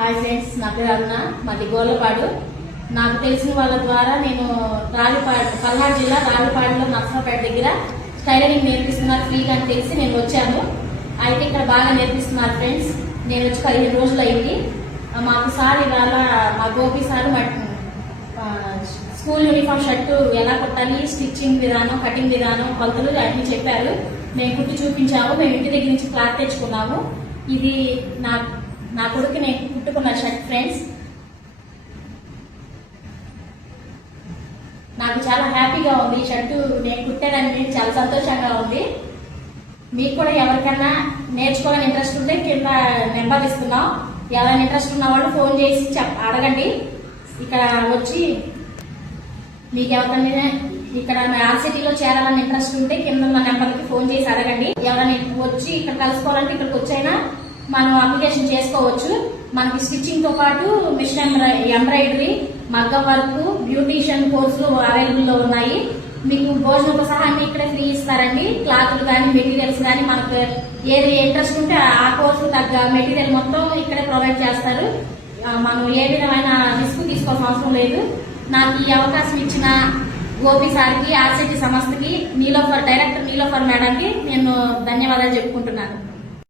Hi friends, నా పేరు అరుణ, మాది గోళ్ళపాడు. నాకు తెలిసిన వాళ్ళ ద్వారా నేను పల్నాడు జిల్లా రాజుపాడులో నర్సరావుపేట దగ్గర టైలరింగ్ నేర్పిస్తున్నారు ఫ్రీగా అని తెలిసి నేను వచ్చాను. అయితే ఇక్కడ బాగా నేర్పిస్తున్నారు ఫ్రెండ్స్. నేను వచ్చి 15 రోజులు అయింది. మాకు సార్ ఇవాళ మా Gopi sir school uniform shirt ఎలా కుట్టాలి, స్టిచ్చింగ్ విధానం, కటింగ్ విధానం, కొలతలు అన్ని చెప్పారు. మేము కుట్టి చూపించాము. మేము ఇంటి దగ్గర నుంచి క్లాత్ తెచ్చుకున్నాము. ఇది నా కొడుకు నేను కుట్టుకున్న షర్ట్ ఫ్రెండ్స్. నాకు చాలా హ్యాపీగా ఉంది. ఈ షర్టు నేను కుట్టానని చాలా సంతోషంగా ఉంది. మీకు కూడా ఎవరికన్నా నేర్చుకోవాలని ఇంట్రెస్ట్ ఉంటే కింద నెంబర్ ఇస్తున్నాం. ఎవరైనా ఇంట్రెస్ట్ ఉన్న వాళ్ళు ఫోన్ చేసి అడగండి. ఇక్కడ వచ్చి మీకు ఎవరికైనా ఇక్కడ ఆర్సిటీలో చేరాలని ఇంట్రెస్ట్ ఉంటే కింద ఉన్న నెంబర్కి ఫోన్ చేసి అడగండి. ఎవరైనా వచ్చి ఇక్కడ కలుసుకోవాలంటే ఇక్కడికి వచ్చైనా మనం అప్లికేషన్ చేసుకోవచ్చు. మనకి స్టిచ్చింగ్ తో పాటు మిషన్ ఎంబ్రాయిడరీ, మగ్గం వర్క్, బ్యూటీషియన్ కోర్సులు అవైలబుల్ లో ఉన్నాయి. మీకు భోజనంతో సహా అన్ని ఇక్కడే ఫ్రీ ఇస్తారండి. క్లాత్లు కానీ మెటీరియల్స్ కానీ మనకు ఏది ఇంట్రెస్ట్ ఉంటే ఆ కోర్సు తగ్గ మెటీరియల్ మొత్తం ఇక్కడే ప్రొవైడ్ చేస్తారు. మనం ఏ విధమైన రిస్క్ తీసుకోవాల్సిన అవసరం లేదు. నాకు ఈ అవకాశం ఇచ్చిన గోపి సార్కి, ఆర్సిటీ సంస్థకి, డైరెక్టర్ నీలోఫర్ మేడంకి నేను ధన్యవాదాలు చెప్పుకుంటున్నాను.